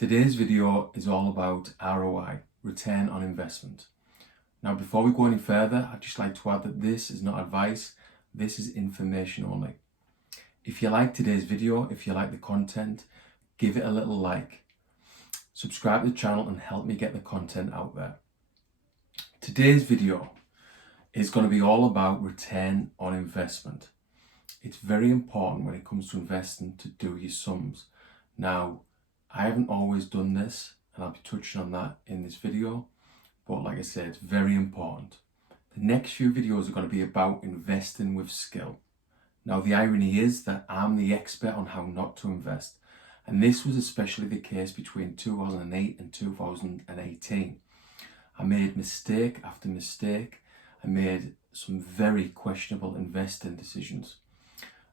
Today's video is all about ROI, return on investment. Now, before we go any further, I'd just like to add that this is not advice, this is information only. If you like today's video, if you like the content, give it a little like. Subscribe to the channel and help me get the content out there. Today's video is going to be all about return on investment. It's very important when it comes to investing to do your sums. Now, I haven't always done this, and I'll be touching on that in this video, but like I said, it's very important. The next few videos are going to be about investing with skill. Now, the irony is that I'm the expert on how not to invest, and this was especially the case between 2008 and 2018. I made mistake after mistake. I made some very questionable investing decisions,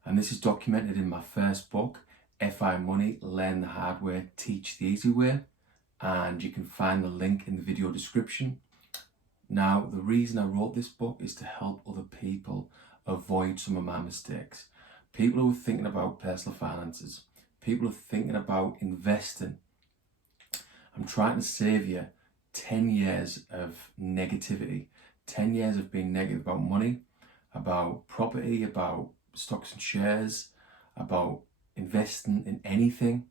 and this is documented in my first book, FI Money, Learn the Hard Way, Teach the Easy Way, and you can find the link in the video description. Now, the reason I wrote this book is to help other people avoid some of my mistakes. People who are thinking about personal finances, people who are thinking about investing. I'm trying to save you 10 years of negativity, 10 years of being negative about money, about property, about stocks and shares, about investing in anything.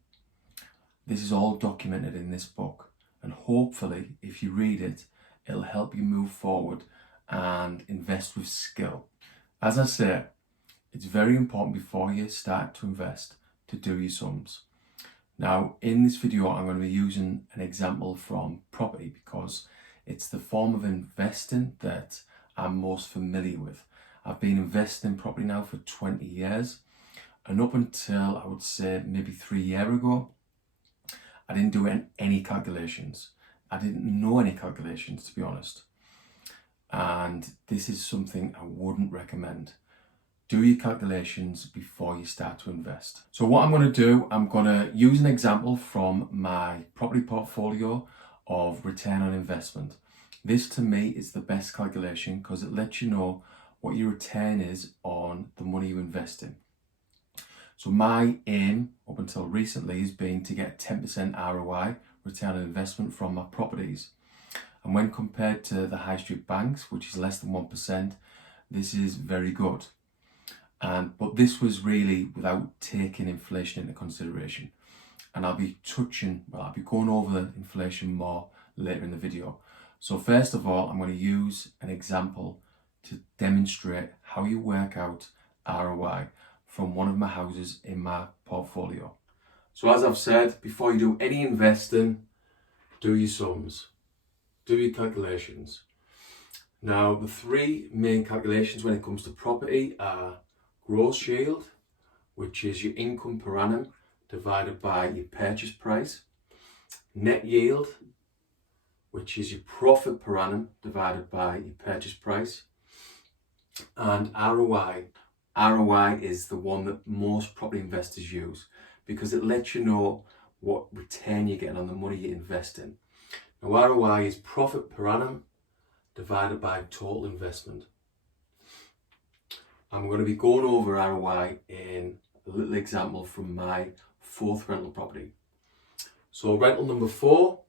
This is all documented in this book, and hopefully if you read it, it'll help you move forward and invest with skill. As I say, it's very important before you start to invest to do your sums. Now, in this video, I'm going to be using an example from property because it's the form of investing that I'm most familiar with. I've been investing in property now for 20 years. And up until, I would say, maybe 3 years ago, I didn't do any calculations. I didn't know any calculations, to be honest. And this is something I wouldn't recommend. Do your calculations before you start to invest. So what I'm going to do, I'm going to use an example from my property portfolio of return on investment. This, to me, is the best calculation because it lets you know what your return is on the money you invest in. So my aim up until recently has been to get 10% ROI, return on investment, from my properties. And when compared to the high street banks, which is less than 1%, this is very good. But this was really without taking inflation into consideration. And I'll be going over the inflation more later in the video. So first of all, I'm going to use an example to demonstrate how you work out ROI from one of my houses in my portfolio. So as I've said, before you do any investing, do your sums, do your calculations. Now, the three main calculations when it comes to property are gross yield, which is your income per annum divided by your purchase price, net yield, which is your profit per annum divided by your purchase price, and ROI. ROI is the one that most property investors use because it lets you know what return you're getting on the money you invest in. Now, ROI is profit per annum divided by total investment. I'm going to be going over ROI in a little example from my fourth rental property. So rental number 4,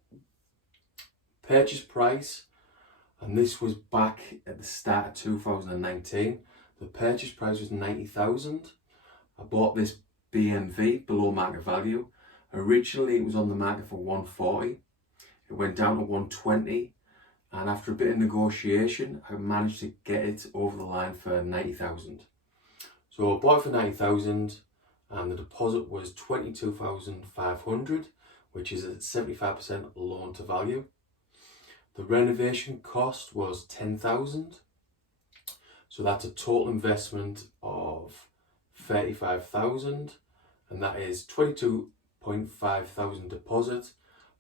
purchase price, and this was back at the start of 2019. The purchase price was 90,000. I bought this BMV below market value. Originally it was on the market for 140. It went down to 120, and after a bit of negotiation I managed to get it over the line for 90,000. So I bought it for 90,000 and the deposit was 22,500, which is at 75% loan to value. The renovation cost was 10,000. So that's a total investment of 35,000, and that is 22,500 deposit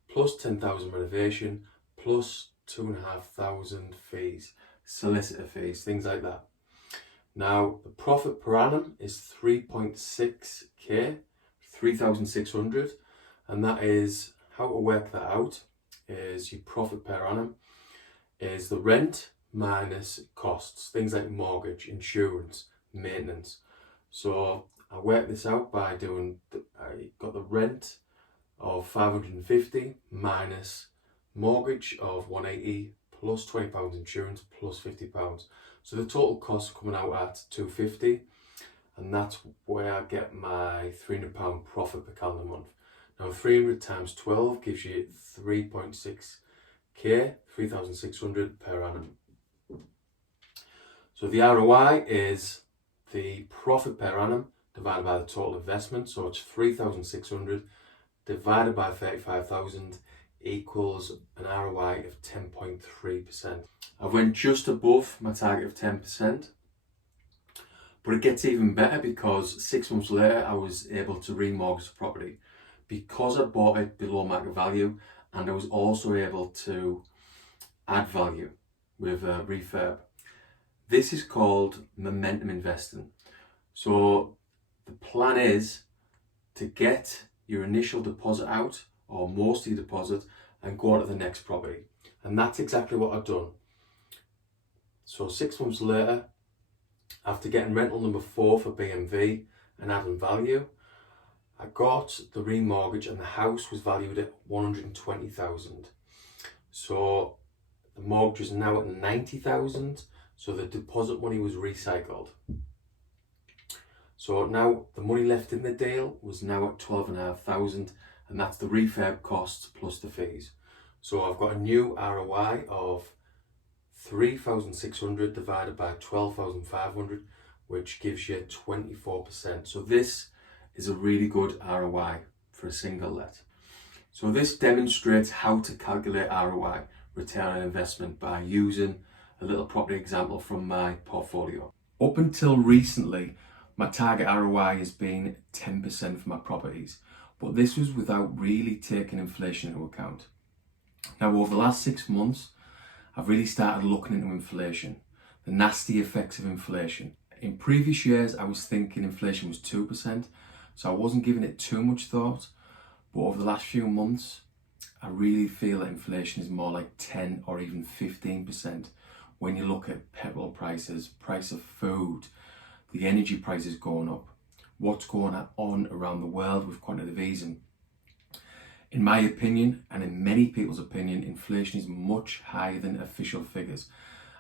plus 10,000 renovation plus 2,500 fees, solicitor fees, things like that. Now, the profit per annum is 3.6k, 3,600, and that is how to work that out. Is your profit per annum is the rent minus costs, things like mortgage, insurance, maintenance. So I worked this out by I got the rent of 550 minus mortgage of 180 plus £20 insurance plus £50. So the total cost coming out at 250, and that's where I get my £300 profit per calendar month. Now 300 times 12 gives you 3.6k, 3,600 per annum. So the ROI is the profit per annum divided by the total investment. So it's 3,600 divided by 35,000 equals an ROI of 10.3%. I went just above my target of 10%, but it gets even better because 6 months later I was able to remortgage the property because I bought it below market value, and I was also able to add value with a refurb. This is called momentum investing. So the plan is to get your initial deposit out, or most of your deposit, and go on to the next property. And that's exactly what I've done. So 6 months later, after getting rental number 4 for BMV and adding value, I got the remortgage and the house was valued at 120,000. So the mortgage is now at 90,000. So the deposit money was recycled. So now the money left in the deal was now at 12,500, and that's the refurb costs plus the fees. So I've got a new ROI of 3,600 divided by 12,500, which gives you 24%. So this is a really good ROI for a single let. So this demonstrates how to calculate ROI, return on investment, by using a little property example from my portfolio. Up until recently, my target ROI has been 10% for my properties, but this was without really taking inflation into account. Now, over the last 6 months, I've really started looking into inflation, the nasty effects of inflation. In previous years, I was thinking inflation was 2%, so I wasn't giving it too much thought. But over the last few months, I really feel that inflation is more like 10 or even 15% when you look at petrol prices, price of food, the energy prices going up, what's going on around the world with quantitative easing. In my opinion, and in many people's opinion, inflation is much higher than official figures.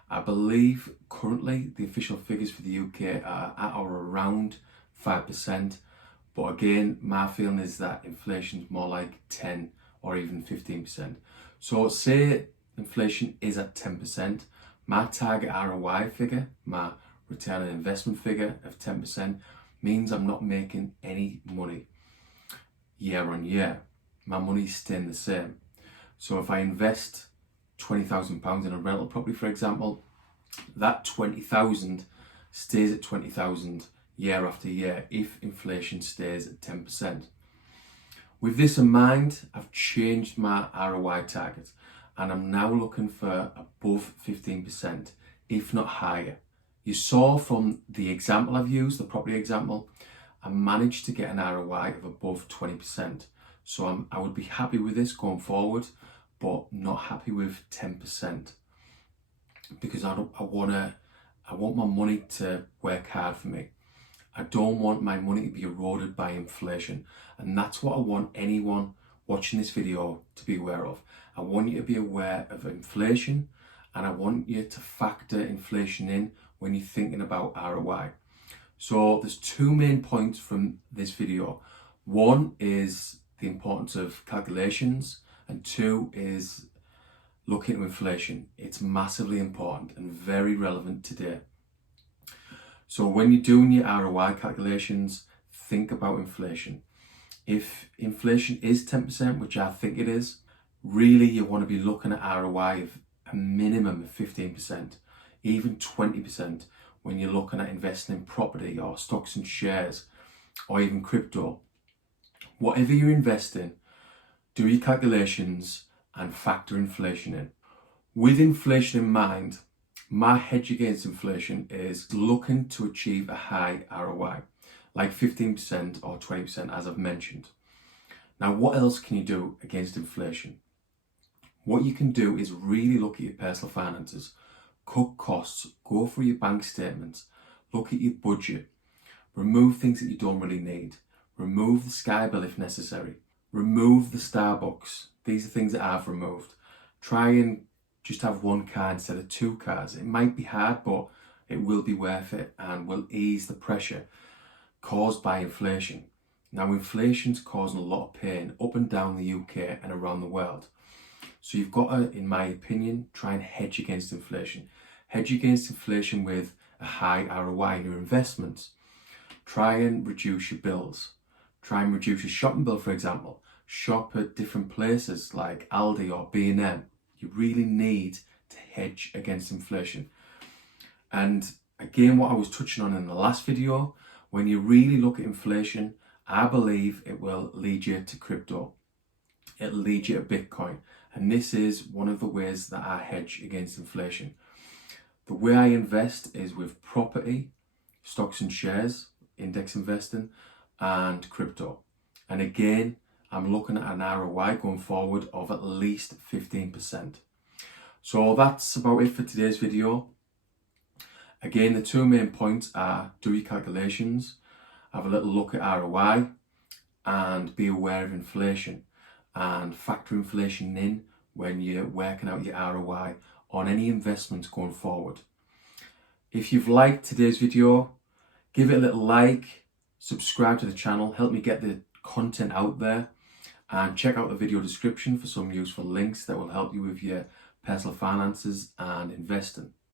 I believe currently the official figures for the UK are at or around 5%. But again, my feeling is that inflation is more like 10 or even 15%. So say inflation is at 10%, my target ROI figure, my return on investment figure of 10% means I'm not making any money year on year. My money's staying the same. So if I invest £20,000 in a rental property, for example, that 20,000 stays at 20,000 year after year if inflation stays at 10%. With this in mind, I've changed my ROI target and I'm now looking for above 15%, if not higher. You saw from the example I've used, the property example, I managed to get an ROI of above 20%. So I would be happy with this going forward, but not happy with 10%, because I want my money to work hard for me. I don't want my money to be eroded by inflation, and that's what I want anyone watching this video to be aware of. I want you to be aware of inflation, and I want you to factor inflation in when you're thinking about ROI. So there's 2 main points from this video. One is the importance of calculations, and 2 is looking at inflation. It's massively important and very relevant today. So when you're doing your ROI calculations, think about inflation. If inflation is 10%, which I think it is, really you want to be looking at ROI of a minimum of 15%, even 20% when you're looking at investing in property or stocks and shares or even crypto. Whatever you're investing, do your calculations and factor inflation in. With inflation in mind, my hedge against inflation is looking to achieve a high ROI, like 15% or 20%, as I've mentioned. Now, what else can you do against inflation? What you can do is really look at your personal finances, cut costs, go through your bank statements, look at your budget, remove things that you don't really need, remove the Sky bill if necessary, Remove the Starbucks. These are things that I've removed. Try and just have one car instead of two cars. It might be hard, but it will be worth it and will ease the pressure caused by inflation. Now, inflation's causing a lot of pain up and down the UK and around the world. So you've got to, in my opinion, try and hedge against inflation. Hedge against inflation with a high ROI in your investments. Try and reduce your bills. Try and reduce your shopping bill, for example. Shop at different places like Aldi or B&M. You really need to hedge against inflation. And again, what I was touching on in the last video, when you really look at inflation, I believe it will lead you to crypto. It'll lead you to Bitcoin. And this is one of the ways that I hedge against inflation. The way I invest is with property, stocks and shares, index investing, and crypto. And again, I'm looking at an ROI going forward of at least 15%. So that's about it for today's video. Again, the two main points are do your calculations, have a little look at ROI, and be aware of inflation and factor inflation in when you're working out your ROI on any investments going forward. If you've liked today's video, give it a little like, subscribe to the channel, help me get the content out there, and check out the video description for some useful links that will help you with your personal finances and investing.